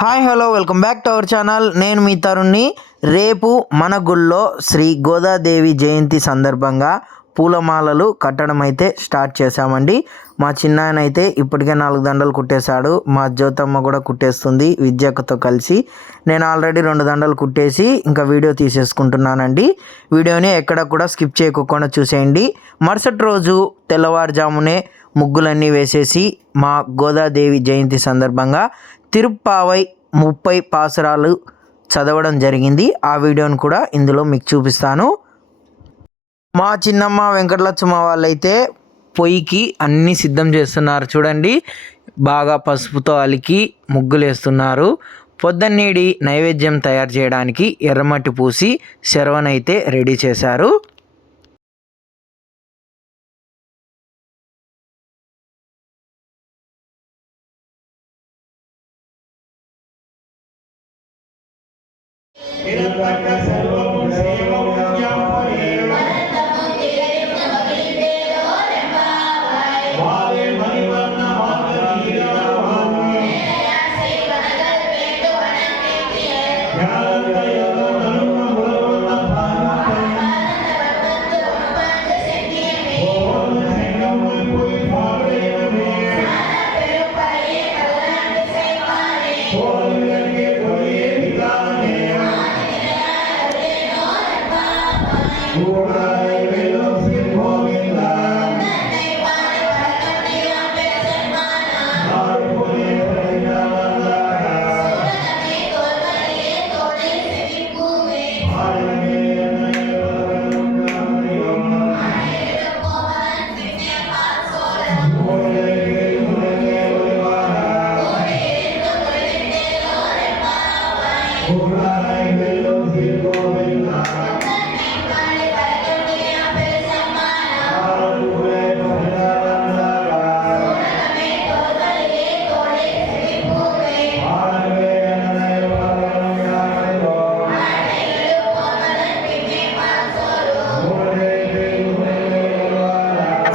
Hi hello welcome back to our channel. నేను మీ తరుణ్ని. రేపు మన గుళ్ళో శ్రీ గోదాదేవి జయంతి సందర్భంగా పూలమాలలు కట్టడం అయితే స్టార్ట్ చేశామండి. మా చిన్నాయన అయితే ఇప్పటికే 4 దండలు కుట్టేశాడు. మా జ్యోతమ్మ కూడా కుట్టేస్తుంది విద్యకతో కలిసి. నేను ఆల్రెడీ 2 దండలు కుట్టేసి ఇంకా వీడియో తీసేసుకుంటున్నానండి. వీడియోని ఎక్కడ కూడా స్కిప్ చేయకుండా చూసేయండి. మరుసటి రోజు తెల్లవారుజామునే ముగ్గులన్నీ వేసేసి మా గోదాదేవి జయంతి సందర్భంగా తిరుప్పావై 30 పాసురాలు చదవడం జరిగింది. ఆ వీడియోని కూడా ఇందులో మీకు చూపిస్తాను. మా చిన్నమ్మ వెంకటలక్ష్మ వాళ్ళైతే పొయ్యికి అన్నీ సిద్ధం చేస్తున్నారు. చూడండి, బాగా పసుపుతో అలికి ముగ్గులు వేస్తున్నారు. పొద్దన్నీడి నైవేద్యం తయారు చేయడానికి ఎర్రమట్టి పూసి శరవనైతే రెడీ చేశారు.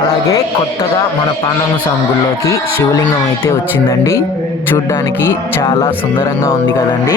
అలాగే కొత్తగా మన పాండవ స్వామి గుళ్ళోకి శివలింగం అయితే వచ్చిందండి. చూడ్డానికి చాలా సుందరంగా ఉంది కదండి.